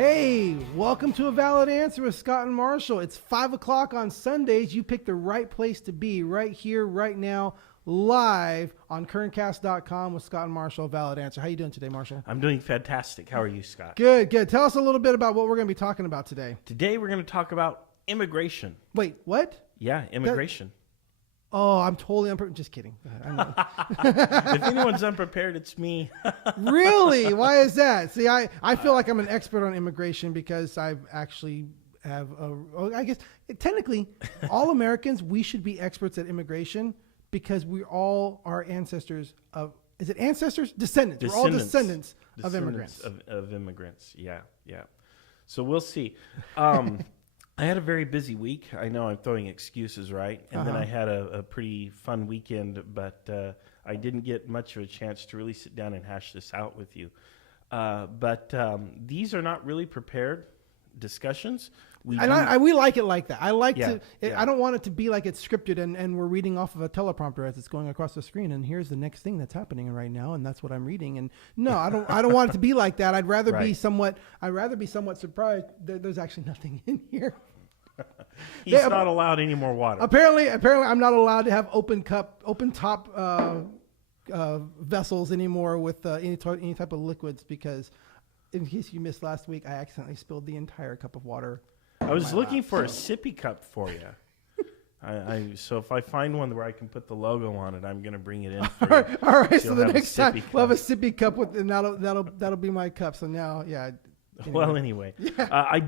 Hey, welcome to A Valid Answer with Scott and Marshall. It's 5 o'clock on Sundays. You picked the right place to be right here, right now, live on currentcast.com with Scott and Marshall, A Valid Answer. How you doing today, Marshall? I'm doing fantastic. How are you, Scott? Good, good. Tell us a little bit about what we're going to be talking about today. Today we're going to talk about immigration. Wait, what? Yeah, immigration. I'm totally unprepared. Just kidding. I know. If anyone's unprepared, it's me. Really? Why is that? See, I feel like I'm an expert on immigration because I've actually I guess technically all Americans, we should be experts at immigration because we all are ancestors of, is it ancestors? Descendants. We're all descendants of immigrants. Of immigrants, yeah. So we'll see. I had a very busy week. I know I'm throwing excuses, right? And then I had a pretty fun weekend, but I didn't get much of a chance to really sit down and hash this out with you. But these are not really prepared discussions. We like it like that. I like to. Yeah. I don't want it to be like it's scripted and we're reading off of a teleprompter as it's going across the screen. And here's the next thing that's happening right now, and that's what I'm reading. And no, I don't want it to be like that. I'd rather be somewhat. I'd rather be somewhat surprised that there's actually nothing in here. He's not allowed any more water. Apparently, I'm not allowed to have open top vessels anymore with any type of liquids because, in case you missed last week, I accidentally spilled the entire cup of water. I was looking for a sippy cup for you. So if I find one where I can put the logo on it, I'm going to bring it in for you. All right. So the next time we'll have a sippy cup and that'll be my cup. So now, yeah. Anyway. Well, anyway, I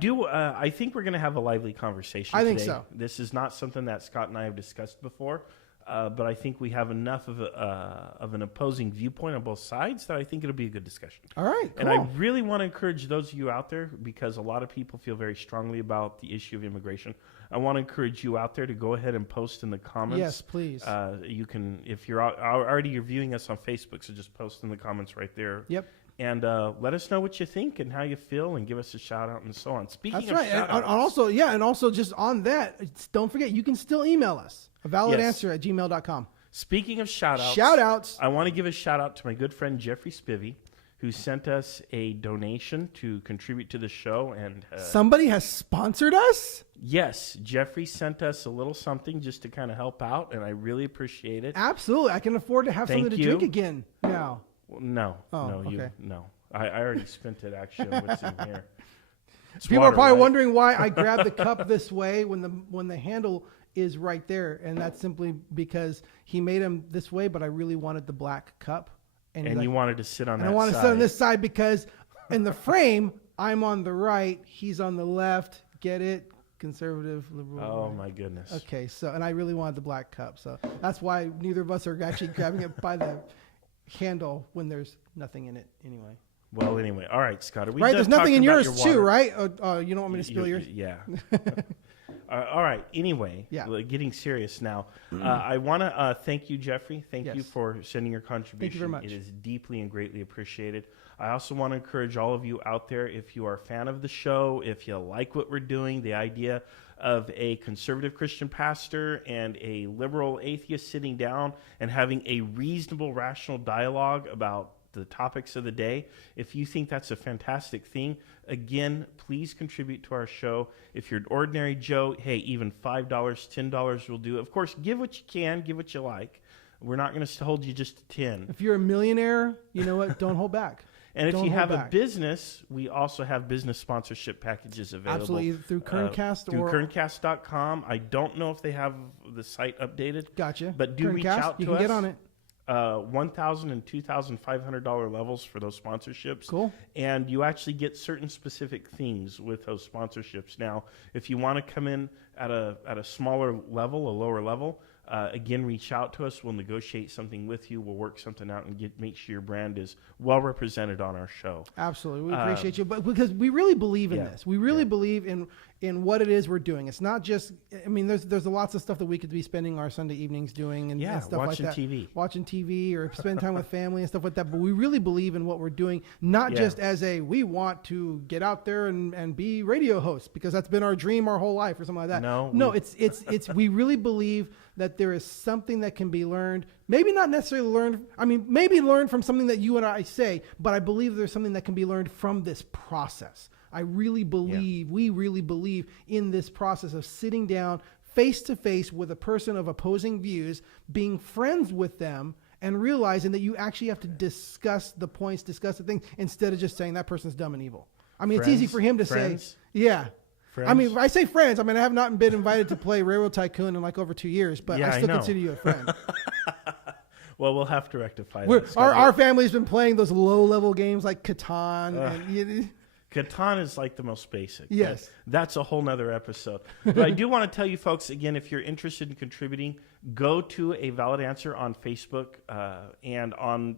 think we're going to have a lively conversation today. I think so. This is not something that Scott and I have discussed before, but I think we have enough of an opposing viewpoint on both sides that I think it'll be a good discussion. All right, cool. And I really want to encourage those of you out there, because a lot of people feel very strongly about the issue of immigration. I want to encourage you out there to go ahead and post in the comments. Yes, please. You can, if you're already viewing us on Facebook, so just post in the comments right there. Yep. And let us know what you think and how you feel, and give us a shout out and so on. Speaking of shout outs. And also just on that, don't forget, you can still email us, avalidanswer@gmail.com. Speaking of shout outs, I want to give a shout out to my good friend Jeffrey Spivey, who sent us a donation to contribute to the show. And somebody has sponsored us? Yes, Jeffrey sent us a little something just to kind of help out, and I really appreciate it. Absolutely. I can afford to have something to drink again now. No. Okay. I already spent it actually on what's in here. People are probably wondering why I grabbed the cup this way when the handle is right there, and that's simply because he made them this way, but I really wanted the black cup. And you wanted to sit on that side. I want to sit on this side because in the frame, I'm on the right, he's on the left. Get it? Conservative, liberal. Oh, right. my goodness. Okay, and I really wanted the black cup, so that's why neither of us are actually grabbing it by the handle when there's nothing in it anyway. Well, anyway, all right, Scott. Are we right, there's nothing in yours too, right? You don't want me to spill yours? Yeah. All right. Anyway, getting serious now. I want to thank you, Jeffrey. Thank you for sending your contribution. Thank you very much. It is deeply and greatly appreciated. I also want to encourage all of you out there, if you are a fan of the show, if you like what we're doing, the idea of a conservative Christian pastor and a liberal atheist sitting down and having a reasonable, rational dialogue about the topics of the day. If you think that's a fantastic thing, again, please contribute to our show. If you're an ordinary Joe, hey, even $5, $10 will do. Of course, give what you can, give what you like. We're not going to hold you just to 10. If you're a millionaire, you know what? Don't hold back. And if you have a business, we also have business sponsorship packages available. Absolutely, through Currentcast through currentcast.com. I don't know if they have the site updated. Gotcha. But do reach out to us. You can get on it. $1,000 and $2,500 levels for those sponsorships. Cool. And you actually get certain specific things with those sponsorships. Now, if you want to come in at a smaller level, a lower level, again, reach out to us. We'll negotiate something with you. We'll work something out and make sure your brand is well represented on our show. Absolutely. We appreciate you. But because we really believe in this. We really believe in what it is we're doing. It's not just, I mean, there's lots of stuff that we could be spending our Sunday evenings doing and stuff like that. Watching TV or spend time with family and stuff like that. But we really believe in what we're doing, not just as we want to get out there and be radio hosts because that's been our dream our whole life or something like that. No, we really believe that there is something that can be learned, maybe not necessarily learned, maybe learned from something that you and I say, but I believe there's something that can be learned from this process I really believe, we really believe in this process of sitting down face to face with a person of opposing views, being friends with them, and realizing that you actually have to discuss the points, discuss the things, instead of just saying that person's dumb and evil. I mean, it's easy for him to say, yeah. Friends? I mean, I say friends. I mean, I have not been invited to play Railroad Tycoon in like over 2 years, but I still consider you a friend. Well, we'll have to rectify that. Our family's been playing those low-level games like Catan. Catan is like the most basic. Yes. That's a whole nother episode. But I do want to tell you folks, again, if you're interested in contributing, go to A Valid Answer on Facebook. And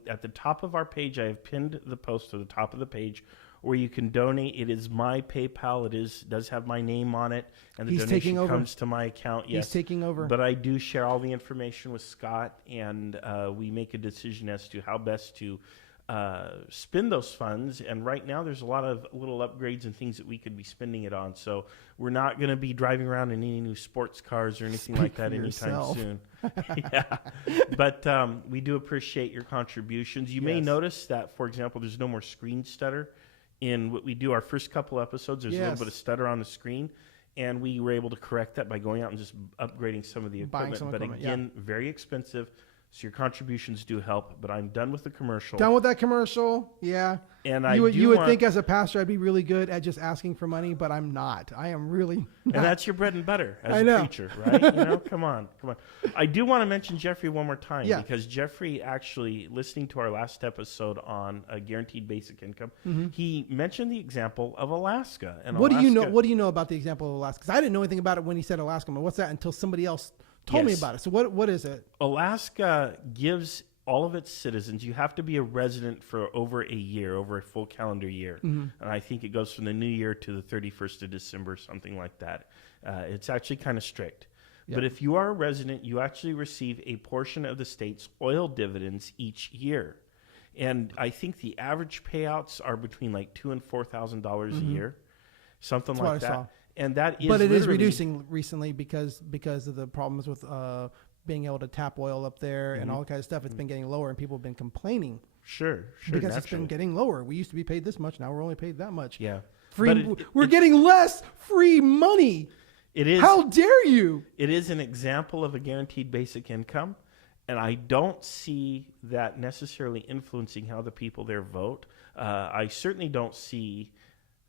at the top of our page, I have pinned the post to the top of the page where you can donate. It is my PayPal. It does have my name on it. And the donation comes to my account. Yes. He's taking over. But I do share all the information with Scott, and we make a decision as to how best to spend those funds. And right now there's a lot of little upgrades and things that we could be spending it on. So we're not going to be driving around in any new sports cars or anything like that anytime soon. Yeah. But we do appreciate your contributions. You may notice that, for example, there's no more screen stutter in what we do. Our first couple episodes, there's a little bit of stutter on the screen, and we were able to correct that by going out and just upgrading some of the equipment. But again, very expensive. So your contributions do help, but I'm done with the commercial. Done with that commercial, yeah. And you would think as a pastor I'd be really good at just asking for money, but I'm not. I am really not. And that's your bread and butter as a preacher, right? Come on. I do want to mention Jeffrey one more time, because Jeffrey actually, listening to our last episode on a guaranteed basic income, he mentioned the example of Alaska. And what do you know about the example of Alaska? Because I didn't know anything about it when he said Alaska. But what's that until somebody else told me about it. So what is it? Alaska gives all of its citizens, you have to be a resident for over a full calendar year. And I think it goes from the new year to the 31st of December, something like that. It's actually kind of strict. Yep. But if you are a resident, you actually receive a portion of the state's oil dividends each year. And I think the average payouts are between like $2,000 and $4,000 a year, something like that. And that is, but it is reducing recently because of the problems with being able to tap oil up there and all that kind of stuff. It's been getting lower, and people have been complaining. Sure, because it's been getting lower. We used to be paid this much, now we're only paid that much. Yeah, we're getting less free money. It is. How dare you? It is an example of a guaranteed basic income, and I don't see that necessarily influencing how the people there vote. I certainly don't see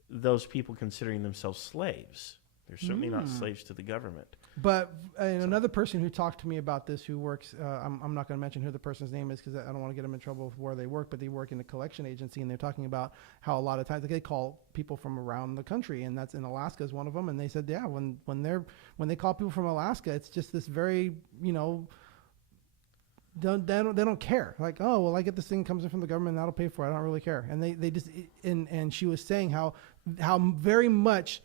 those people considering themselves slaves. They're certainly not slaves to the government. But another person who talked to me about this, who works, I'm not going to mention who the person's name is because I don't want to get them in trouble with where they work, but they work in a collection agency, and they're talking about how a lot of times they call people from around the country, and that's in Alaska is one of them. And they said, yeah, when they call people from Alaska, it's just this very, they don't care. Like, oh, well, I get this thing comes in from the government, and that'll pay for it. I don't really care. And they just, and she was saying how very much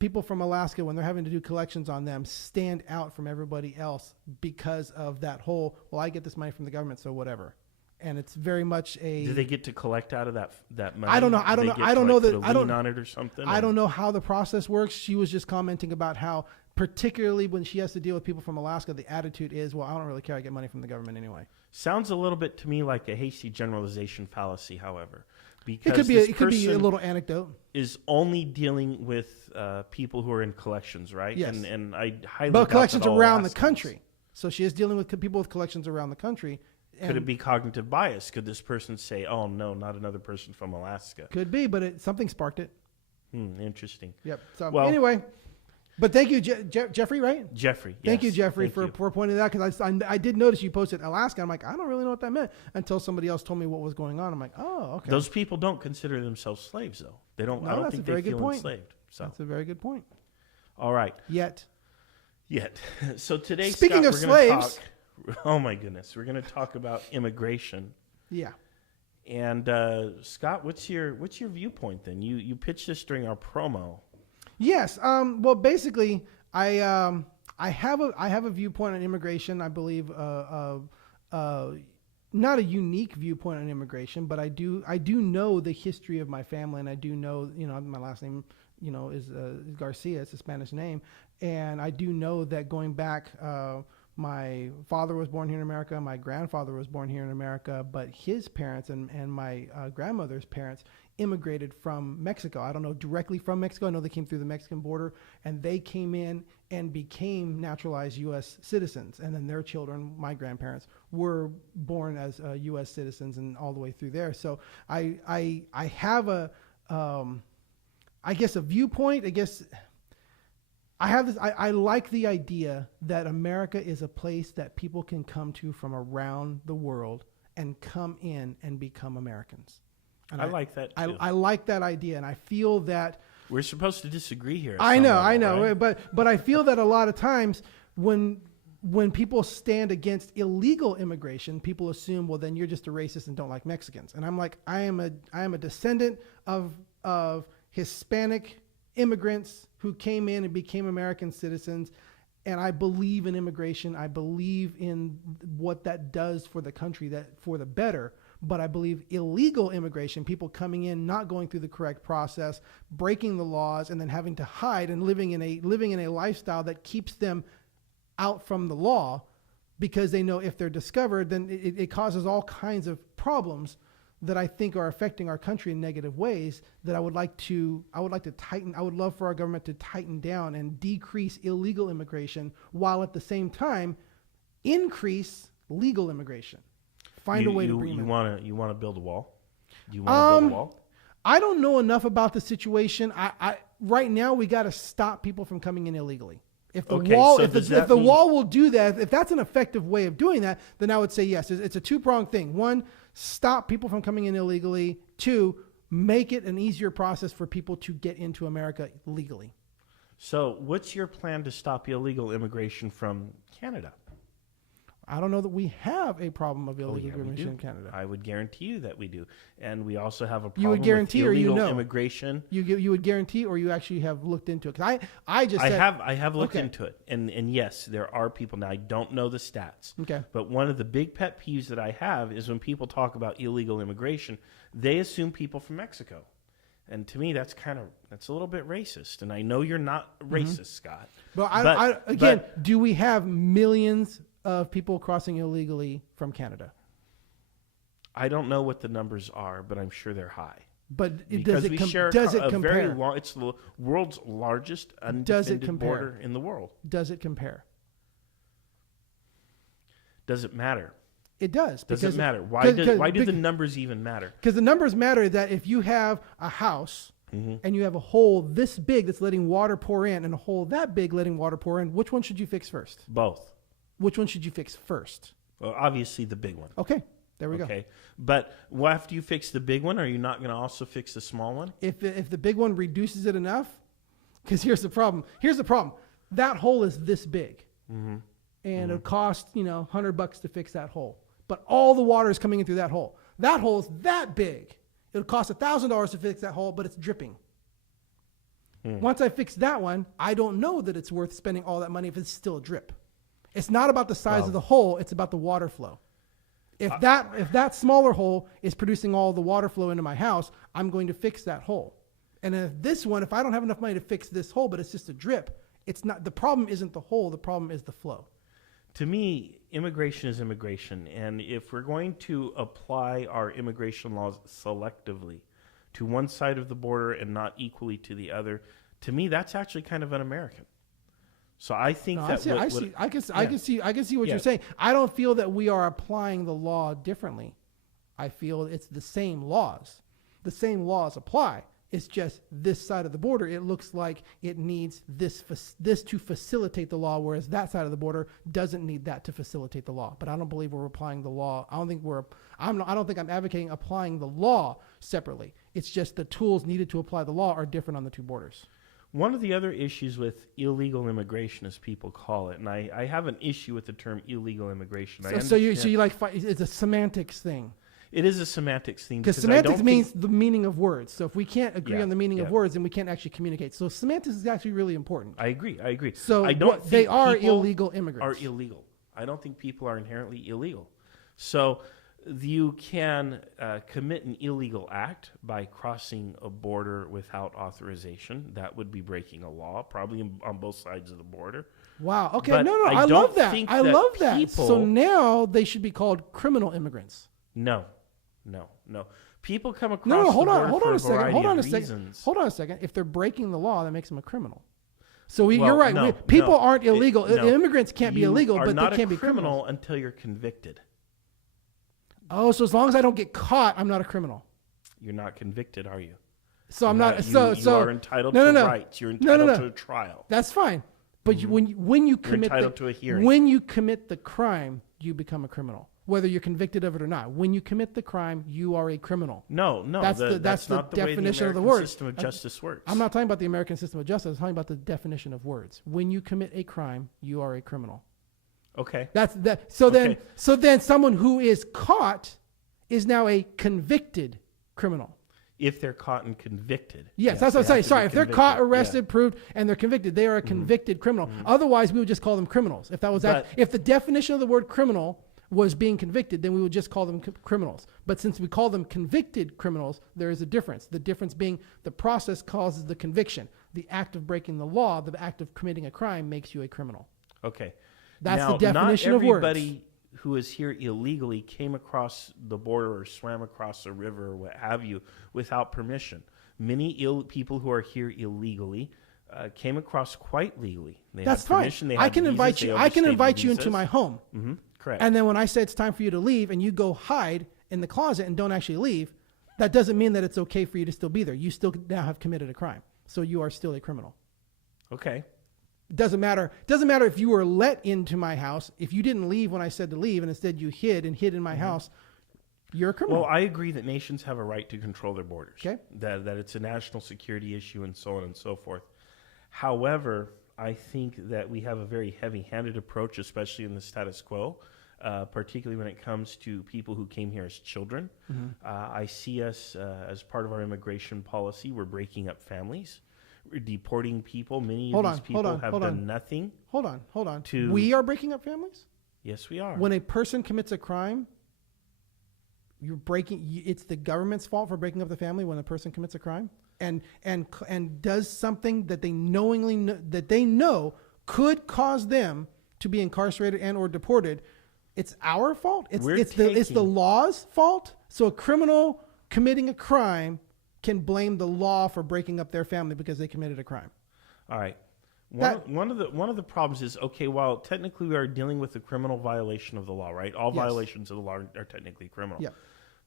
people from Alaska, when they're having to do collections on them, stand out from everybody else because of that whole, well, I get this money from the government, so whatever. And it's very much a. Do they get to collect out of that money? I don't know. I don't know that. I don't on it or something. I don't know how the process works. She was just commenting about how, particularly when she has to deal with people from Alaska, the attitude is, well, I don't really care. I get money from the government anyway. Sounds a little bit to me like a hasty generalization fallacy, however. Because it could be a little anecdote. Is only dealing with people who are in collections, right? Yes. And I highly doubt collections around the country. So she is dealing with people with collections around the country. Could it be cognitive bias? Could this person say, "Oh no, not another person from Alaska"? Could be, but something sparked it. Interesting. Yep. So anyway. But thank you, Jeffrey, right? Jeffrey. Thank you, Jeffrey, for pointing that out, because I did notice you posted Alaska. I'm like, I don't really know what that meant until somebody else told me what was going on. I'm like, oh, okay. Those people don't consider themselves slaves, though. They don't. No, I don't think they feel enslaved. So that's a very good point. All right. Yet. So today, speaking Scott, of slaves, oh my goodness, we're going to talk about immigration. Yeah. And Scott, what's your viewpoint then? You pitched this during our promo. Yes. Well, basically, I have a viewpoint on immigration. I believe not a unique viewpoint on immigration, but I do know the history of my family, and I do know my last name is Garcia. It's a Spanish name, and I do know that going back. My father was born here in America. My grandfather was born here in America, but his parents and my grandmother's parents immigrated from Mexico. I don't know directly from Mexico. I know they came through the Mexican border, and they came in and became naturalized U.S. citizens. And then their children, my grandparents, were born as U.S. citizens and all the way through there. So I have a viewpoint. I like the idea that America is a place that people can come to from around the world and come in and become Americans. And I like that too. I like that idea, and I feel that we're supposed to disagree here. I know, right? but I feel that a lot of times when people stand against illegal immigration, people assume, well, then you're just a racist and don't like Mexicans. And I'm like, I am a descendant of Hispanic immigrants who came in and became American citizens. And I believe in immigration. I believe in what that does for the country, that for the better. But I believe illegal immigration, people coming in, not going through the correct process, breaking the laws, and then having to hide and living in a lifestyle that keeps them out from the law, because they know if they're discovered, then it causes all kinds of problems that I think are affecting our country in negative ways. That I would like to tighten. I would love for our government to tighten down and decrease illegal immigration, while at the same time increase legal immigration. Find a way to bring them in. You want to build a wall? Do you want to build a wall? I don't know enough about the situation. I right now we got to stop people from coming in illegally. If the wall will do that, if that's an effective way of doing that, then I would say yes. It's a two-pronged thing. One, stop people from coming in illegally. Two, make it an easier process for people to get into America legally. So what's your plan to stop illegal immigration from Canada? I don't know that we have a problem of illegal immigration in Canada. I would guarantee you that we do. And we also have a problem you would guarantee with illegal or you know? immigration. You would guarantee, or you actually have looked into it? Because I have looked into it. And yes, there are people. Now, I don't know the stats. Okay. But one of the big pet peeves that I have is when people talk about illegal immigration, they assume people from Mexico. And to me, that's a little bit racist. And I know you're not racist, Scott. But do we have millions of people crossing illegally from Canada? I don't know what the numbers are, but I'm sure they're high. But does it compare? It's the world's largest undefended border in the world. Does it compare? Does it matter? It does. Does it matter? Why do the numbers even matter? Because the numbers matter. That if you have a house and you have a hole this big that's letting water pour in, and a hole that big letting water pour in, which one should you fix first? Both. Which one should you fix first? Well, obviously the big one. Okay, there we go. Okay, but after you fix the big one, are you not going to also fix the small one? If the big one reduces it enough, because here's the problem. That hole is this big, and it'll cost $100 to fix that hole. But all the water is coming in through that hole. That hole is that big. It'll cost $1,000 to fix that hole, but it's dripping. Once I fix that one, I don't know that it's worth spending all that money if it's still a drip. It's not about the size of the hole. It's about the water flow. If that smaller hole is producing all the water flow into my house, I'm going to fix that hole. And if I don't have enough money to fix this hole, but it's just a drip, the problem isn't the hole. The problem is the flow. To me, immigration is immigration. And if we're going to apply our immigration laws selectively to one side of the border and not equally to the other, to me, that's actually kind of un-American. So I think I can see what you're saying. I don't feel that we are applying the law differently. I feel it's the same laws. The same laws apply. It's just this side of the border, it looks like it needs this to facilitate the law, whereas that side of the border doesn't need that to facilitate the law. But I don't believe we're applying the law. I don't think I'm advocating applying the law separately. It's just the tools needed to apply the law are different on the two borders. One of the other issues with illegal immigration, as people call it, and I have an issue with the term illegal immigration. So you like it's a semantics thing. It is a semantics thing. Because semantics means the meaning of words. So if we can't agree on the meaning of words, then we can't actually communicate. So semantics is actually really important. I agree. So they are illegal immigrants. Are illegal. I don't think people are inherently illegal. So you can commit an illegal act by crossing a border without authorization. That would be breaking a law, probably on both sides of the border. Wow. Okay. But no. I love that. I love that. So now they should be called criminal immigrants. No. People come across no, hold on, the hold board on a for second, hold on a reasons. second, hold on a second. If they're breaking the law, that makes them a criminal. So Well, you're right. no, People no. aren't illegal. Immigrants can't be You illegal, are but not they can't a be criminals. criminal until you're convicted. Oh, so as long as I don't get caught, I'm not a criminal. You're not convicted, are you? So I'm not. You are entitled to rights. You're entitled to a trial. That's fine. But when you commit entitled to a hearing. When you commit the crime, you become a criminal, whether you're convicted of it or not. When you commit the crime, you are a criminal. No, that's the not the definition way of the American word. system of justice works. I'm not talking about the American system of justice. I'm talking about the definition of words. When you commit a crime, you are a criminal. Okay. That's that. So then someone who is caught is now a convicted criminal. If they're caught and convicted. Yes, that's what I'm saying. Sorry, if they're caught, arrested, proved, and they're convicted, they are a convicted criminal. Otherwise, we would just call them criminals. If that was if the definition of the word criminal was being convicted, then we would just call them criminals. But since we call them convicted criminals, there is a difference. The difference being the process causes the conviction. The act of breaking the law, the act of committing a crime, makes you a criminal. Okay. That's the definition of words. Not everybody who is here illegally came across the border or swam across a river or what have you without permission. Many people who are here illegally came across quite legally. That's fine. I can invite you. I can invite you into my home. Correct. And then when I say it's time for you to leave, and you go hide in the closet and don't actually leave, that doesn't mean that it's okay for you to still be there. You still now have committed a crime, so you are still a criminal. Okay. Doesn't matter. Doesn't matter if you were let into my house. If you didn't leave when I said to leave, and instead you hid in my house, you're a criminal. Well, I agree that nations have a right to control their borders. Okay. That it's a national security issue and so on and so forth. However, I think that we have a very heavy-handed approach, especially in the status quo, particularly when it comes to people who came here as children. I see us as part of our immigration policy. We're breaking up families. We're deporting people. Many of these people have done nothing. Hold on. We are breaking up families? Yes, we are. When a person commits a crime, it's the government's fault for breaking up the family when a person commits a crime and does something that they know could cause them to be incarcerated and or deported. It's our fault. It's the law's fault. So a criminal committing a crime can blame the law for breaking up their family because they committed a crime. All right. One of the problems is, okay, while technically we are dealing with a criminal violation of the law, right? All violations of the law are technically criminal. Yeah.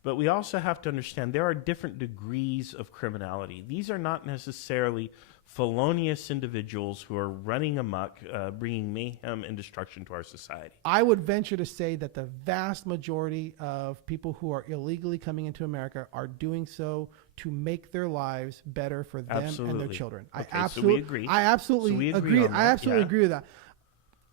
But we also have to understand there are different degrees of criminality. These are not necessarily felonious individuals who are running amok, bringing mayhem and destruction to our society. I would venture to say that the vast majority of people who are illegally coming into America are doing so to make their lives better for them and their children. Okay, so we agree. I absolutely agree. I absolutely agree with that.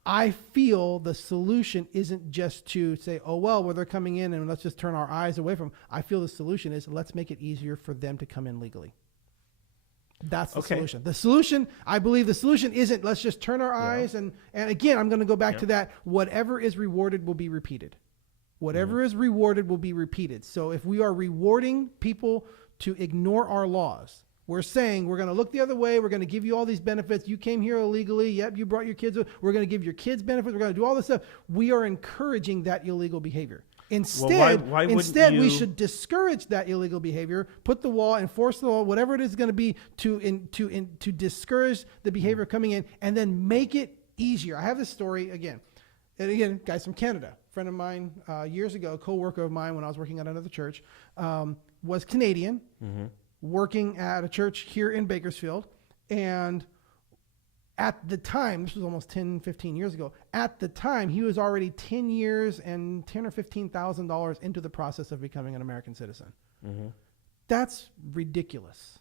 I feel the solution isn't just to say, oh, well, they're coming in and let's just turn our eyes away from them. I feel the solution is let's make it easier for them to come in legally. That's the solution. The solution, I believe the solution isn't let's just turn our eyes and again, I'm going to go back to that. Whatever is rewarded will be repeated. Whatever is rewarded will be repeated. So if we are rewarding people to ignore our laws, we're saying we're going to look the other way. We're going to give you all these benefits. You came here illegally. Yep, you brought your kids. We're going to give your kids benefits. We're going to do all this stuff. We are encouraging that illegal behavior. Instead, we should discourage that illegal behavior, put the wall, enforce the law, whatever it is going to be to discourage the behavior coming in, and then make it easier. I have this story again. And again, guys from Canada. A friend of mine years ago, a co-worker of mine when I was working at another church, was Canadian, working at a church here in Bakersfield. And at the time, this was almost 10, 15 years ago, at the time, he was already 10 years and $10,000 or $15,000 into the process of becoming an American citizen. That's ridiculous.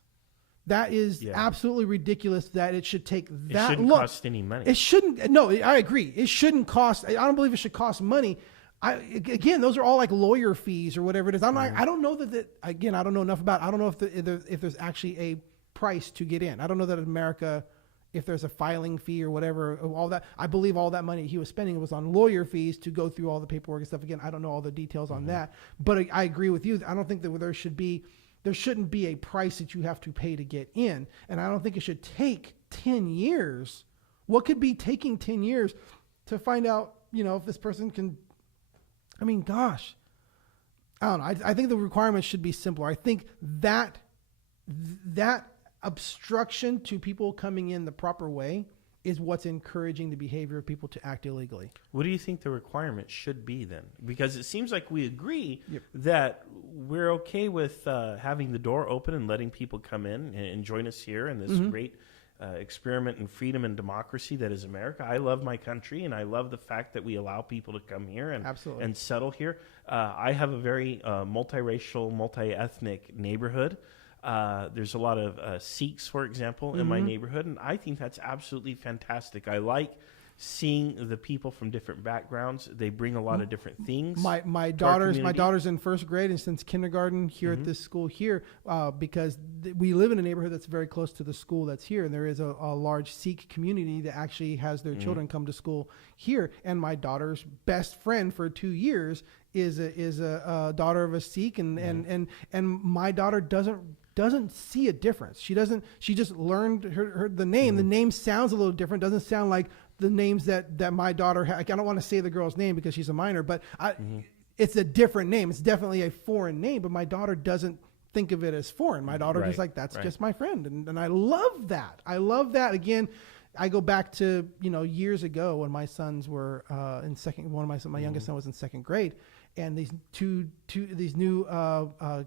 That is absolutely ridiculous that it should take that long. It shouldn't cost any money. It shouldn't. No, I agree. It shouldn't cost. I don't believe it should cost money. Again, those are all like lawyer fees or whatever it is. I don't know that again, I don't know enough about it. I don't know if there's actually a price to get in. I don't know that in America, if there's a filing fee or whatever, all that. I believe all that money he was spending was on lawyer fees to go through all the paperwork and stuff. Again, I don't know all the details on that, but I agree with you. I don't think that there shouldn't be a price that you have to pay to get in. And I don't think it should take 10 years. What could be taking 10 years to find out, if this person can, I don't know. I think the requirements should be simpler. I think that obstruction to people coming in the proper way is what's encouraging the behavior of people to act illegally. What do you think the requirement should be then? Because it seems like we agree that we're okay with having the door open and letting people come in and join us here in this great experiment in freedom and democracy that is America. I love my country, and I love the fact that we allow people to come here and settle here. I have a very multiracial, multi-ethnic neighborhood. There's a lot of Sikhs, for example, in my neighborhood, and I think that's absolutely fantastic. I like seeing the people from different backgrounds. They bring a lot of different things. My daughter's in first grade and since kindergarten here at this school here, because we live in a neighborhood that's very close to the school that's here, and there is a large Sikh community that actually has their children come to school here. And my daughter's best friend for 2 years is a daughter of a Sikh, and my daughter doesn't see a difference. She just learned the name. The name sounds a little different. Doesn't sound like the names that my daughter had. I don't want to say the girl's name because she's a minor, but it's a different name. It's definitely a foreign name, but my daughter doesn't think of it as foreign. My daughter is like, that's just my friend. And I love that. Again, I go back to, years ago when my sons were in second, my youngest son was in second grade. And these these new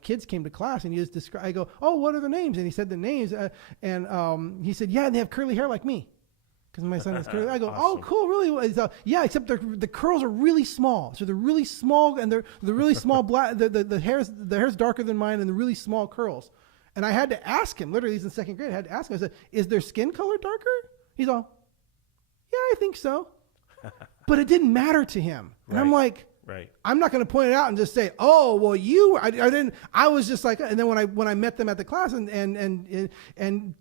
kids came to class, and he just described. I go, "Oh, what are their names?" And he said the names, and he said, "Yeah, and they have curly hair like me," because my son has curly. I go, "Oh, cool, really?" Yeah, except the curls are really small, so they're really small, and they're really small black. The hair's darker than mine, and the really small curls. And I had to ask him. Literally, he's in second grade. I had to ask him. I said, "Is their skin color darker?" He's all, "Yeah, I think so," but it didn't matter to him, and I'm like. Right. I'm not going to point it out and just say, "Oh, well, I didn't." I was just like, and then when I met them at the class, and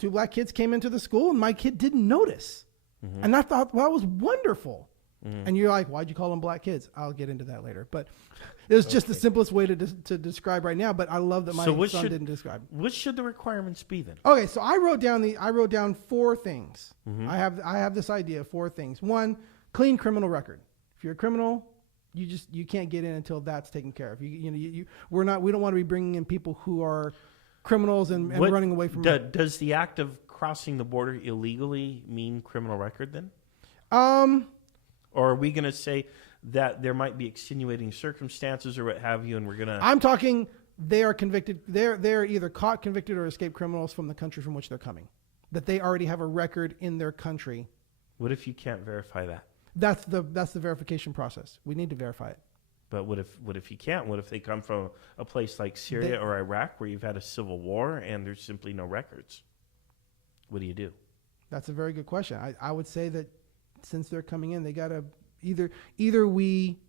two black kids came into the school, and my kid didn't notice, and I thought, well, that was wonderful. And you're like, "Why'd you call them black kids?" I'll get into that later, but it was just the simplest way to describe right now. But I love that my son didn't describe. What should the requirements be then? Okay, so I wrote down 4 things. I have this idea of 4 things. 1, clean criminal record. If you're a criminal, you can't get in until that's taken care of. We don't want to be bringing in people who are criminals and running away from. Does the act of crossing the border illegally mean criminal record then? Or are we going to say that there might be extenuating circumstances or what have you, and we're going to? I'm talking they are convicted. They're either caught, convicted, or escaped criminals from the country from which they're coming. That they already have a record in their country. What if you can't verify that? That's the verification process. We need to verify it. But what if you can't? What if they come from a place like Syria or Iraq where you've had a civil war and there's simply no records? What do you do? That's a very good question. I would say that since they're coming in, they got to either we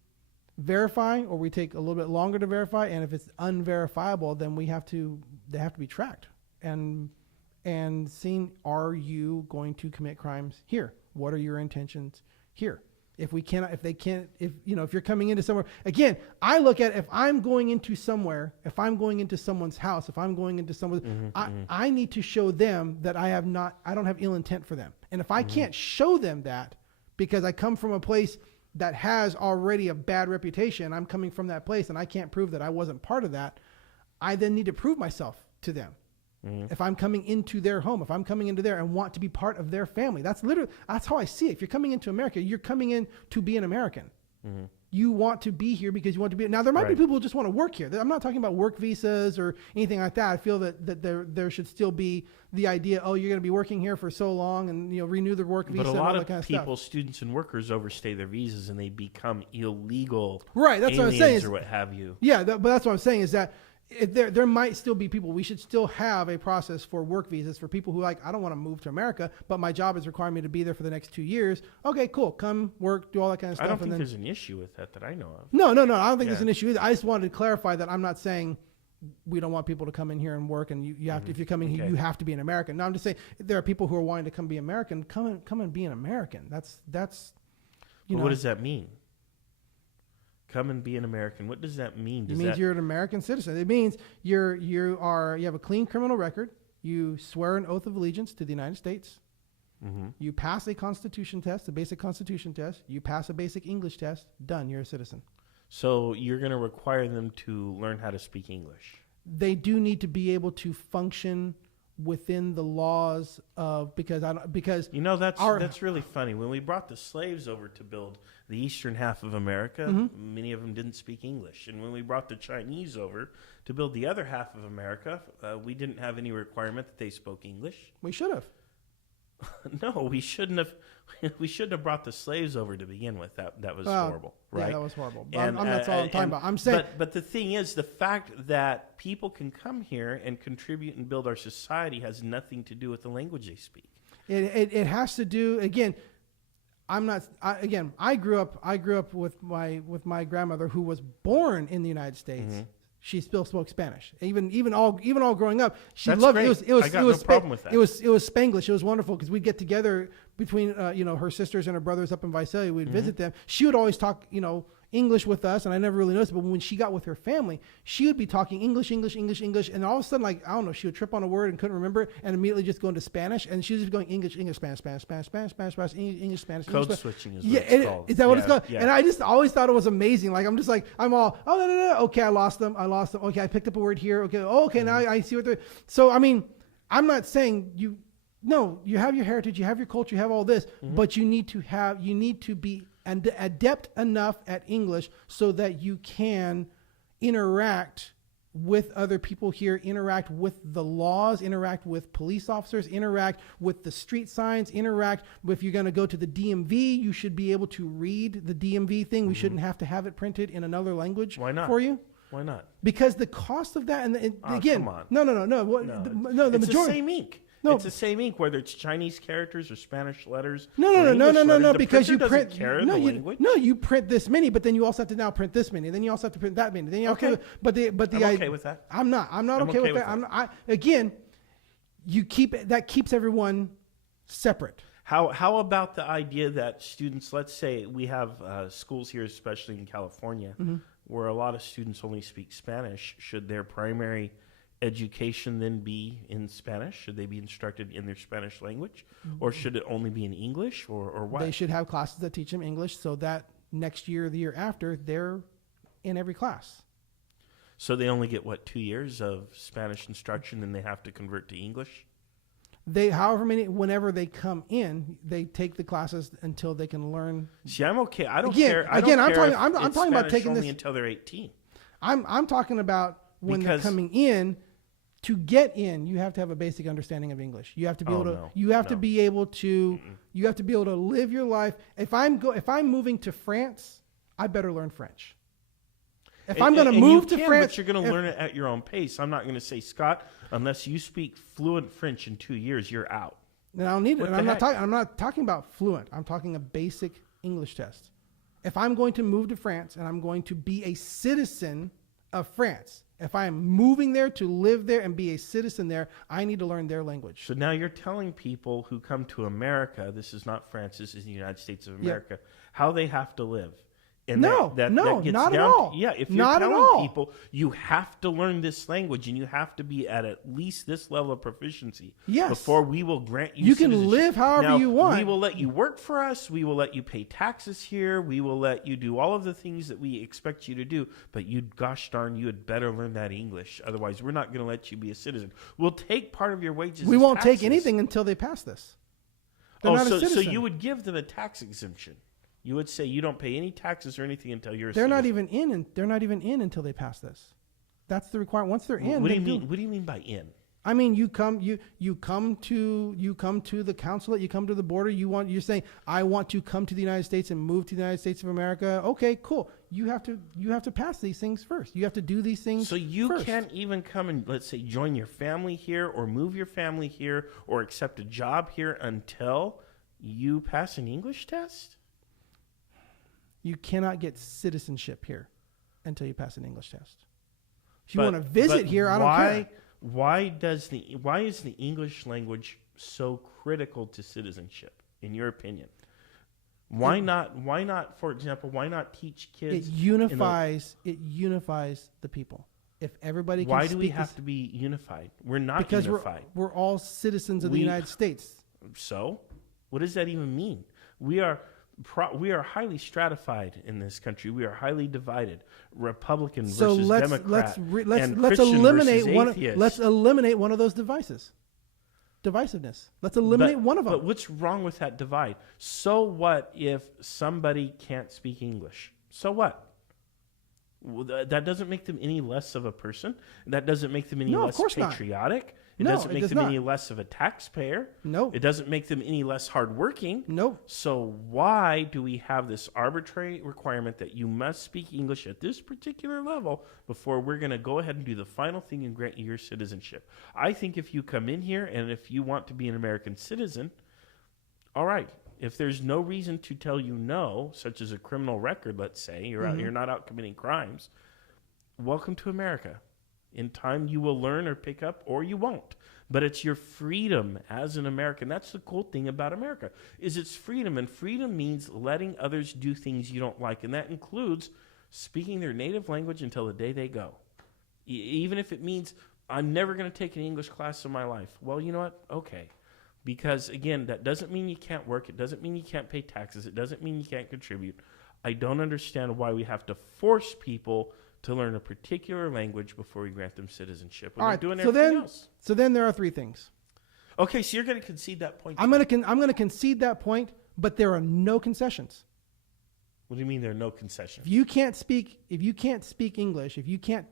verify or we take a little bit longer to verify, and if it's unverifiable, then they have to be tracked and seen, are you going to commit crimes here? What are your intentions here? If you're coming into somewhere, again, I look at if I'm going into somewhere, if I'm going into someone's house, if I'm going into someone's, I need to show them that I don't have ill intent for them. And if I can't show them that because I come from a place that has already a bad reputation, I'm coming from that place and I can't prove that I wasn't part of that, I then need to prove myself to them. If I'm coming into their home, if I'm coming into there and want to be part of their family, that's how I see it. If you're coming into America, you're coming in to be an American. You want to be here because you want to be. Now, there might be people who just want to work here. I'm not talking about work visas or anything like that. I feel that there should still be the idea, oh, you're going to be working here for so long and renew the work visa. But a lot of kind of people, students and workers, overstay their visas and they become illegal. Right. That's what I'm saying. Or what have you. Yeah, but that's what I'm saying is that. There might still be people. We should still have a process for work visas for people who I don't want to move to America, but my job is requiring me to be there for the next 2 years. Okay, cool. Come work, do all that kind of stuff. I don't think there's an issue with that I know of. No. I don't think there's an issue either. I just wanted to clarify that I'm not saying we don't want people to come in here and work, and you have to, if you're coming here, you have to be an American. No, I'm just saying there are people who are wanting to come be American. Come and be an American. That's what does that mean? Come and be an American. What does that mean? It means you're an American citizen. It means you have a clean criminal record. You swear an oath of allegiance to the United States. You pass a constitution test, a basic constitution test. You pass a basic English test. Done. You're a citizen. So you're going to require them to learn how to speak English. They do need to be able to function within the laws of because that's really funny. When we brought the slaves over to build the eastern half of America, many of them didn't speak English, and when we brought the Chinese over to build the other half of America, we didn't have any requirement that they spoke English. We should have. No, we shouldn't have. We shouldn't have brought the slaves over to begin with. That was horrible, right? Yeah, that was horrible. And, that's all I'm talking about. I'm saying, but the thing is, the fact that people can come here and contribute and build our society has nothing to do with the language they speak. It has to do again. I grew up with my grandmother who was born in the United States. Mm-hmm. She still spoke Spanish. Even all growing up, she loved it. It was no problem with that. It was Spanglish. It was wonderful because we'd get together between her sisters and her brothers up in Visalia. We'd visit them. She would always talk English with us, and I never really noticed. But when she got with her family, she would be talking English, and all of a sudden, like I don't know, she would trip on a word and couldn't remember it, and immediately just go into Spanish, and she was just going English, Spanish, Spanish, Spanish, Spanish, Spanish, English, Spanish. Code switching is what it's called. Is that what it's called? Yeah. And I just always thought it was amazing. Like I'm all no. Okay, I lost them. Okay, I picked up a word here. Okay, now I see what they're. So I mean, I'm not saying you. No, you have your heritage, you have your culture, you have all this, but you need to be adept enough at English so that you can interact with other people here, interact with the laws, interact with police officers, interact with the street signs, interact if you're going to go to the DMV, you should be able to read the DMV thing. We shouldn't have to have it printed in another language. Why not? For you. Why not? Because the cost of that, again, come on. No. The it's majority. The same ink. No, it's the same ink, whether it's Chinese characters or Spanish letters. No, because you print. You print this many, but then you also have to now print this many. Then you also have to print that many. Then you okay. I'm okay with that. I'm not okay with that. Again, that keeps everyone separate. How about the idea that students, let's say we have schools here, especially in California, where a lot of students only speak Spanish. Should their primary education then be in Spanish? Should they be instructed in their Spanish language? Or should it only be in English or what? They should have classes that teach them English so that next year or the year after, they're in every class. So they only get, 2 years of Spanish instruction and they have to convert to English? Whenever they come in, they take the classes until they can learn. See, I'm okay. I don't care. I'm talking about taking only this until they're 18. I'm talking about when they're coming in. To get in, you have to have a basic understanding of English. You have to be able to. You have to be able to. You have to be able to live your life. If I'm moving to France, I better learn French. If I'm going to move to France, but you're going to learn it at your own pace. I'm not going to say, Scott, unless you speak fluent French in 2 years, you're out. Then I don't need it. And I'm not talking about fluent. I'm talking a basic English test. If I'm going to move to France and I'm going to be a citizen of France. If I am moving there to live there and be a citizen there, I need to learn their language. So now you're telling people who come to America, this is not France, this is the United States of America, how they have to live. And not at all. If you're telling people you have to learn this language and you have to be at least this level of proficiency before we will grant you citizenship. Can live however you want. We will let you work for us. We will let you pay taxes here. We will let you do all of the things that we expect you to do. But gosh darn, you had better learn that English. Otherwise, we're not going to let you be a citizen. We'll take part of your wages. We won't take anything until they pass this. They're not a citizen. So you would give them a tax exemption. You would say you don't pay any taxes or anything until you're a citizen. They're not even in until they pass this. That's the requirement. Once they're in, what do you mean? What do you mean by in? I mean, you come to the consulate, you come to the border, you're saying, I want to come to the United States and move to the United States of America. Okay, cool. You have to pass these things first. You have to do these things. So you can't even come and, let's say, join your family here or move your family here or accept a job here until you pass an English test? You cannot get citizenship here until you pass an English test. If you want to visit here, I don't care. Why is the English language so critical to citizenship, in your opinion? Why not, for example, why not teach kids? It unifies the people. If everybody can Why do we have to be unified? We're not unified. Because we're all citizens of the United States. So? What does that even mean? We are... we are highly stratified in this country. We are highly divided. Republican versus Democrat. Let's eliminate let's eliminate one of those divisiveness. Let's eliminate one of them. But what's wrong with that divide? So what if somebody can't speak English? So what? Well, that doesn't make them any less of a person. That doesn't make them any less patriotic. It doesn't make them any less of a taxpayer. No. It doesn't make them any less hardworking. No. So why do we have this arbitrary requirement that you must speak English at this particular level before we're going to go ahead and do the final thing and grant you your citizenship? I think if you come in here and if you want to be an American citizen, all right. If there's no reason to tell you no, such as a criminal record, let's say, you're not out committing crimes, welcome to America. In time, you will learn or pick up, or you won't. But it's your freedom as an American. That's the cool thing about America, is it's freedom. And freedom means letting others do things you don't like. And that includes speaking their native language until the day they go. Even if it means I'm never going to take an English class in my life. Well, you know what? Okay. Because, again, that doesn't mean you can't work. It doesn't mean you can't pay taxes. It doesn't mean you can't contribute. I don't understand why we have to force people to learn a particular language before we grant them citizenship. All right, so then there are three things. Okay, so you're going to concede that point. I'm going to concede that point, but there are no concessions. What do you mean there are no concessions? If you can't speak English, if you can't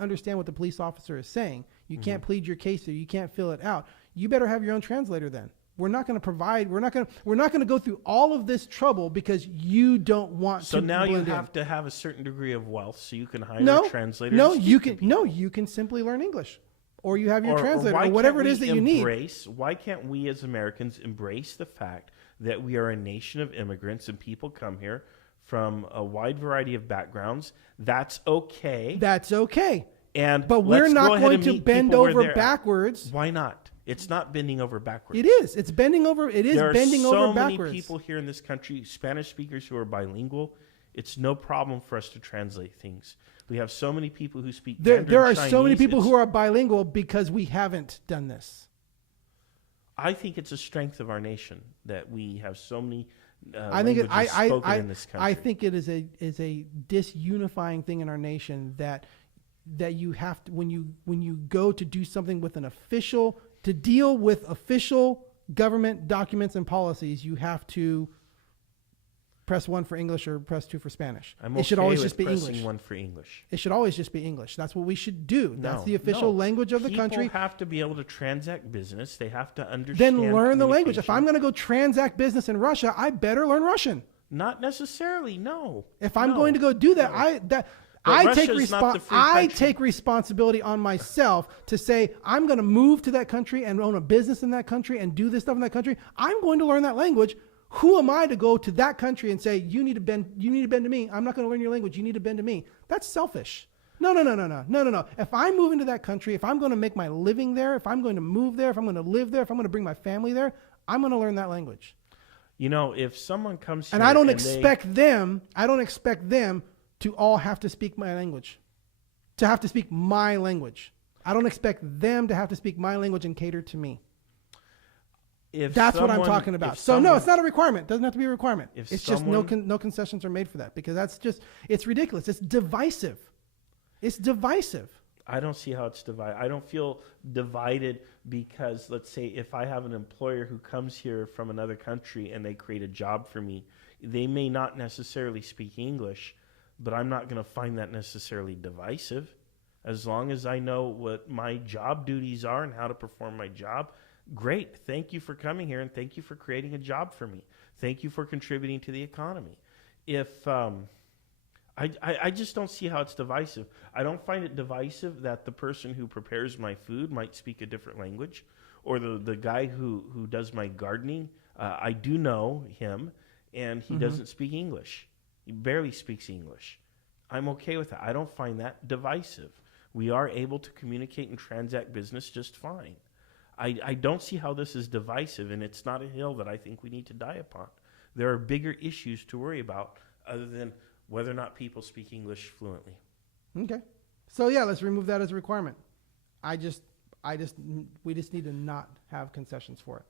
understand what the police officer is saying, you can't plead your case or you can't fill it out, you better have your own translator then. We're not going to go through all of this trouble because you don't want to. So now you have to have a certain degree of wealth so you can hire a translator. You can simply learn English, or you have your translator, or whatever it is that you need. Why can't we as Americans embrace the fact that we are a nation of immigrants and people come here from a wide variety of backgrounds? That's okay. That's okay. But we're not going to bend over backwards. Why not? It's not bending over backwards. It is. It's bending over. It is bending over backwards. There are so many people here in this country, Spanish speakers who are bilingual. It's no problem for us to translate things. We have so many people who speak Mandarin There are Chinese. So many people who are bilingual because we haven't done this. I think it's a strength of our nation that we have so many languages spoken in this country. I think it is a disunifying thing in our nation that you have to, when you go to do something with an official, to deal with official government documents and policies, you have to press 1 for English or press 2 for Spanish. It should always just be English. 1 for English. It should always just be English. That's what we should do. That's the official language of the country. People have to be able to transact business. They have to understand. Then learn the language. If I'm going to go transact business in Russia, I better learn Russian. Not necessarily. No. If I'm going to go do that, I take responsibility on myself to say, I'm going to move to that country and own a business in that country and do this stuff in that country. I'm going to learn that language. Who am I to go to that country and say, you need to bend to me. I'm not going to learn your language. You need to bend to me. That's selfish. No. If I move into that country, if I'm going to make my living there, if I'm going to move there, if I'm going to live there, if I'm going to bring my family there, I'm going to learn that language. You know, if someone comes here and I don't expect them to all have to speak my language, to have to speak my language. I don't expect them to have to speak my language and cater to me. That's what I'm talking about. No, it's not a requirement. It doesn't have to be a requirement. It's just no concessions are made for that because it's ridiculous. It's divisive. It's divisive. I don't see how it's divided. I don't feel divided because, let's say, if I have an employer who comes here from another country and they create a job for me, they may not necessarily speak English, but I'm not going to find that necessarily divisive. As long as I know what my job duties are and how to perform my job, great. Thank you for coming here and thank you for creating a job for me. Thank you for contributing to the economy. If I just don't see how it's divisive. I don't find it divisive that the person who prepares my food might speak a different language, or the guy who does my gardening. I do know him, and he doesn't speak English. He barely speaks English. I'm okay with that. I don't find that divisive. We are able to communicate and transact business just fine. I don't see how this is divisive, and it's not a hill that I think we need to die upon. There are bigger issues to worry about other than whether or not people speak English fluently. Okay. So yeah, let's remove that as a requirement. We just need to not have concessions for it.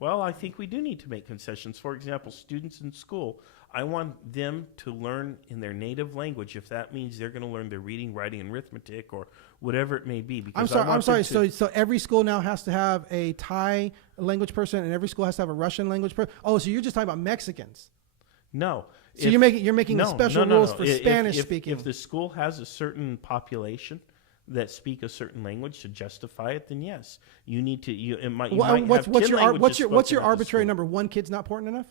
Well, I think we do need to make concessions. For example, students in school, I want them to learn in their native language, if that means they're going to learn their reading, writing, and arithmetic, or whatever it may be. Because I'm sorry. So every school now has to have a Thai language person, and every school has to have a Russian language person. Oh, so you're just talking about Mexicans? No. So you're making special rules for Spanish speaking. If the school has a certain population that speak a certain language to justify it, then yes, you need to. What's your arbitrary number? One kid's not important enough?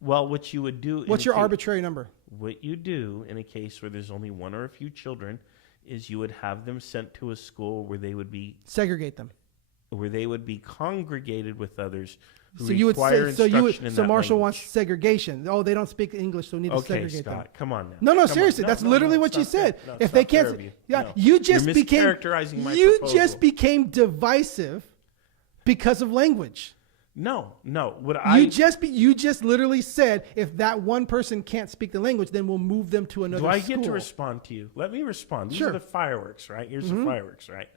Well, what you would do. What's your arbitrary number? What you do in a case where there's only one or a few children is you would have them sent to a school where they would be segregate them, where they would be congregated with others. So you would say, so Marshall wants segregation. Oh, they don't speak English, so we need to segregate them. Come on now. No, seriously, that's literally what you said. If they can't, you just became divisive because of language. No. You just literally said if that one person can't speak the language, then we'll move them to another school. Do I get to respond to you? Let me respond. These are the fireworks, right? Here's the fireworks, right?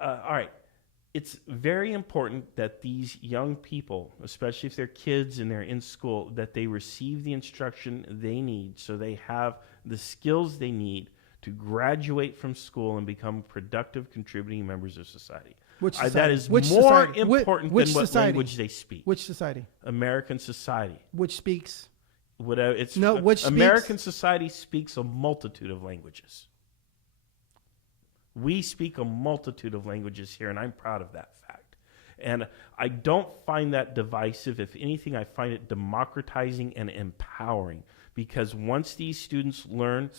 All right. It's very important that these young people, especially if they're kids and they're in school, that they receive the instruction they need so they have the skills they need to graduate from school and become productive, contributing members of society. Which society? That is more important than what language they speak. Which society? American society. Which speaks? American society speaks a multitude of languages. We speak a multitude of languages here, and I'm proud of that fact. And I don't find that divisive. If anything, I find it democratizing and empowering, because once these students learn,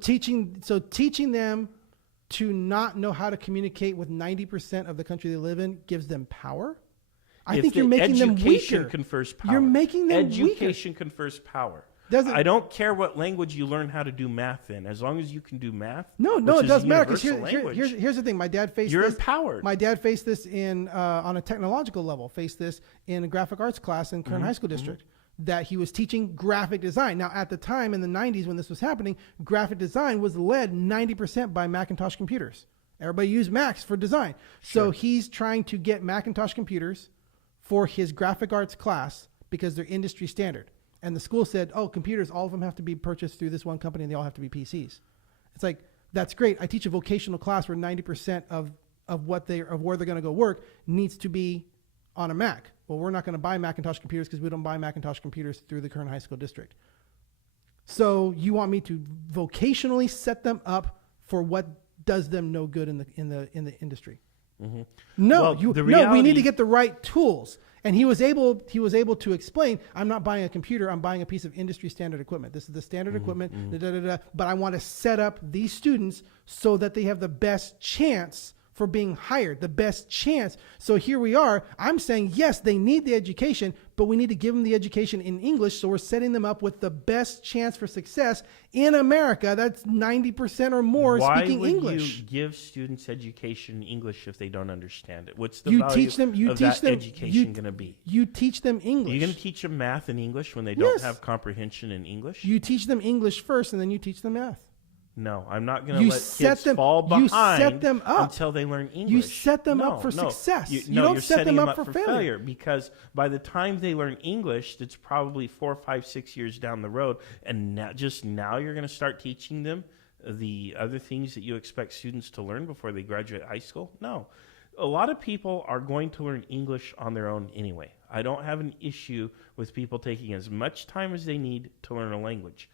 teaching them to not know how to communicate with 90% of the country they live in gives them power. I think you're making them weaker. Education confers power. You're making them weaker. Education confers power. I don't care what language you learn how to do math in, as long as you can do math. No, it doesn't matter. Because here's the thing. My dad faced You're empowered. My dad faced this on a technological level. Faced this in a graphic arts class in Kern High School District. That he was teaching graphic design. Now, at the time in the 90s when this was happening, graphic design was led 90% by Macintosh computers. Everybody used Macs for design. Sure. So he's trying to get Macintosh computers for his graphic arts class because they're industry standard. And the school said, oh, computers, all of them have to be purchased through this one company and they all have to be PCs. It's like, that's great. I teach a vocational class where 90% of where they're going to go work needs to be on a Mac. Well, we're not going to buy Macintosh computers because we don't buy Macintosh computers through the Kern High School District. So you want me to vocationally set them up for what does them no good in the industry? Mm-hmm. No, we need to get the right tools. And he was able to explain, I'm not buying a computer, I'm buying a piece of industry standard equipment. This is the standard equipment, but I want to set up these students so that they have the best chance for being hired, the best chance. So here we are. I'm saying, yes, they need the education, but we need to give them the education in English. So we're setting them up with the best chance for success in America. That's 90% or more speaking English. Why would you give students education in English if they don't understand it? What's the value of that education going to be? You teach them English. Are you going to teach them math in English when they don't have comprehension in English? You teach them English first, and then you teach them math. No, I'm not going to let kids fall behind until they learn English. You set them up for success. You don't set them up for failure. Because by the time they learn English, it's probably 4, 5, 6 years down the road. And now you're going to start teaching them the other things that you expect students to learn before they graduate high school? No. A lot of people are going to learn English on their own anyway. I don't have an issue with people taking as much time as they need to learn a language.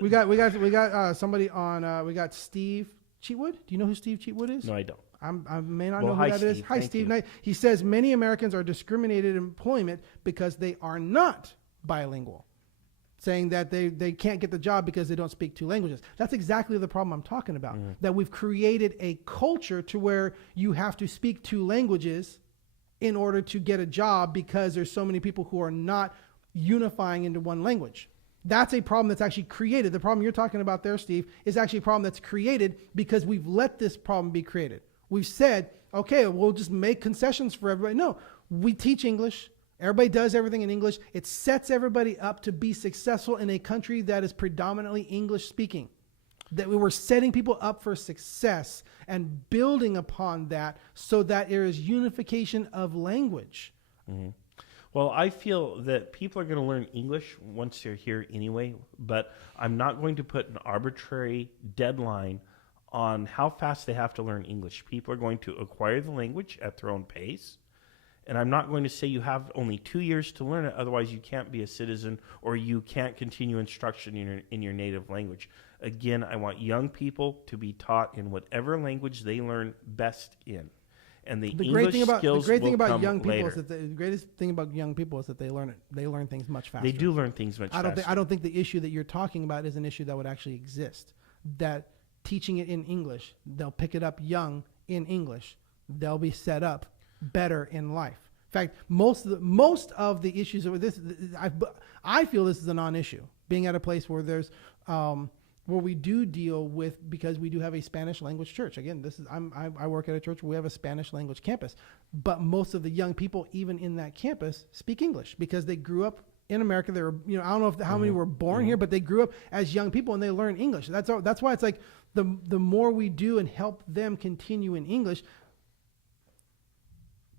We got somebody on. We got Steve Cheatwood. Do you know who Steve Cheatwood is? No, I don't. I may not know who that is. Hi, Steve. He says many Americans are discriminated in employment because they are not bilingual, saying that they can't get the job because they don't speak 2 languages. That's exactly the problem I'm talking about. That we've created a culture to where you have to speak 2 languages in order to get a job because there's so many people who are not unifying into one language. That's a problem that's actually created. The problem you're talking about there, Steve, is actually a problem that's created because we've let this problem be created. We've said, okay, we'll just make concessions for everybody. No, we teach English. Everybody does everything in English. It sets everybody up to be successful in a country that is predominantly English speaking. that we were setting people up for success and building upon that so that there is unification of language. Mm-hmm. Well, I feel that people are going to learn English once they're here anyway, but I'm not going to put an arbitrary deadline on how fast they have to learn English. People are going to acquire the language at their own pace, and I'm not going to say you have only 2 years to learn it, otherwise you can't be a citizen or you can't continue instruction in your native language. Again, I want young people to be taught in whatever language they learn best in. And the greatest thing about young people is that they learn things much faster. They do learn things much faster. I don't think the issue that you're talking about is an issue that would actually exist. That teaching it in English, they'll pick it up young in English. They'll be set up better in life. In fact, most of the issues with this, I feel this is a non-issue. Being at a place where there's where we do deal with, because we do have a Spanish language church. Again, I work at a church where we have a Spanish language campus, but most of the young people, even in that campus, speak English because they grew up in America. They were, I don't know how many were born here, but they grew up as young people and they learn English. That's why it's like the more we do and help them continue in English,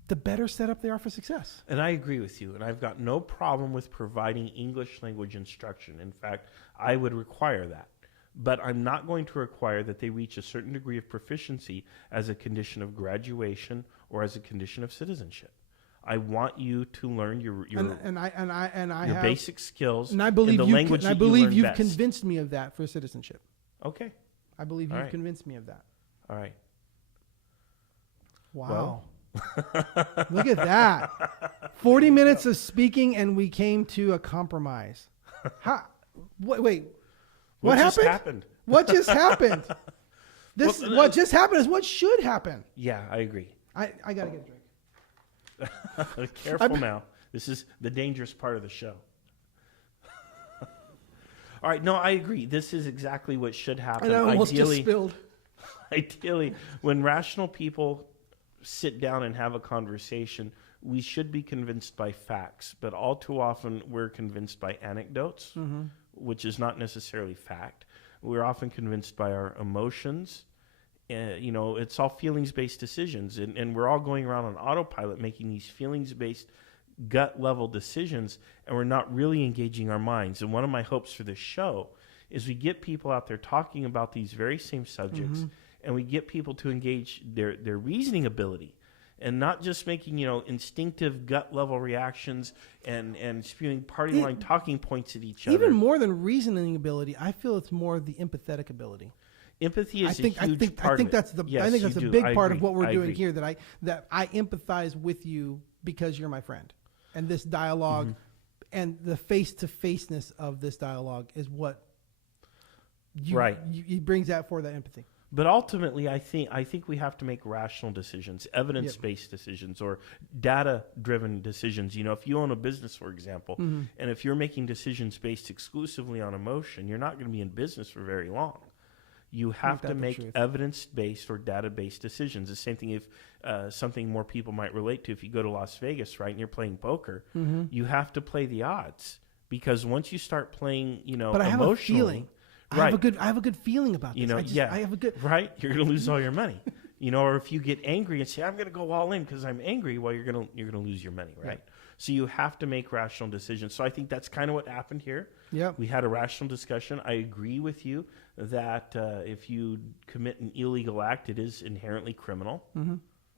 the better set up they are for success. And I agree with you. And I've got no problem with providing English language instruction. In fact, I would require that. But I'm not going to require that they reach a certain degree of proficiency as a condition of graduation or as a condition of citizenship. I want you to learn your basic skills and I believe in the language that you learn best. I believe you've convinced me of that for citizenship. Okay. I believe you've convinced me of that. All right. Wow. Well. Look at that. 40 minutes of speaking and we came to a compromise. Wait. What happened? What just happened? What just happened is what should happen. Yeah, I agree. I got to get a drink. Careful now. This is the dangerous part of the show. All right. No, I agree. This is exactly what should happen. I almost just spilled. Ideally, when rational people sit down and have a conversation, we should be convinced by facts. But all too often, we're convinced by anecdotes, which is not necessarily fact. We're often convinced by our emotions. It's all feelings-based decisions. And we're all going around on autopilot making these feelings-based, gut-level decisions, and we're not really engaging our minds. And one of my hopes for this show is we get people out there talking about these very same subjects, and we get people to engage their reasoning ability. And not just making, instinctive gut-level reactions and spewing party-line talking points at each other. Even more than reasoning ability, I feel it's more the empathetic ability. Empathy is a huge part of it. I think that's a big part of what we're doing here, that I empathize with you because you're my friend. And this dialogue and the face-to-faceness of this dialogue is what it brings out for that empathy. But ultimately, I think we have to make rational decisions, evidence-based decisions, or data-driven decisions. If you own a business, for example, and if you're making decisions based exclusively on emotion, you're not going to be in business for very long. You have to make evidence-based or data-based decisions. The same thing if something more people might relate to. If you go to Las Vegas, right, and you're playing poker, you have to play the odds, because once you start playing, but I have emotionally, a feeling. right. I have a good feeling about this. I have a good right. You're going to lose all your money, or if you get angry and say, "I'm going to go all in because I'm angry," well, you're going to lose your money, right? Yeah. So you have to make rational decisions. So I think that's kind of what happened here. Yeah, we had a rational discussion. I agree with you that if you commit an illegal act, it is inherently criminal.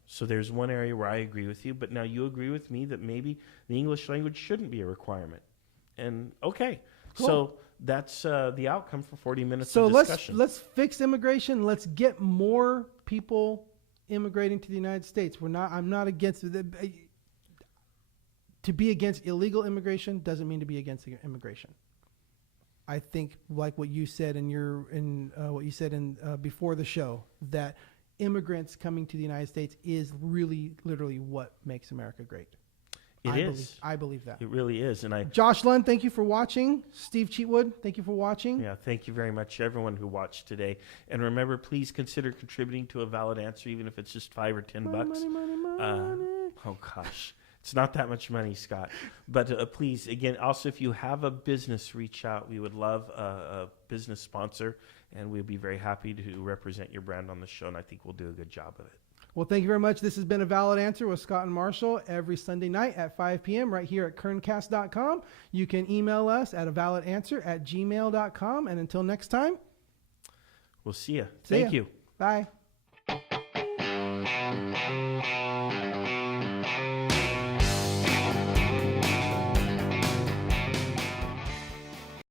So there's one area where I agree with you, but now you agree with me that maybe the English language shouldn't be a requirement. And okay, cool. So that's the outcome for 40 minutes of discussion. So let's fix immigration. Let's get more people immigrating to the United States. I'm not against it. To be against illegal immigration doesn't mean to be against immigration. I think, like what you said before the show, that immigrants coming to the United States is really, literally what makes America great. I believe that. It really is. And Josh Lund, thank you for watching. Steve Cheatwood, thank you for watching. Yeah, thank you very much, everyone who watched today. And remember, please consider contributing to A Valid Answer, even if it's just $5 or $10. Money. Oh gosh, It's not that much money, Scott. But please, again, also if you have a business, reach out. We would love a business sponsor, and we'd be very happy to represent your brand on the show, and I think we'll do a good job of it. Well, thank you very much. This has been A Valid Answer with Scott and Marshall every Sunday night at 5 p.m. right here at kerncast.com. You can email us at avalidanswer@gmail.com. And until next time, we'll see you. Thank you. Bye.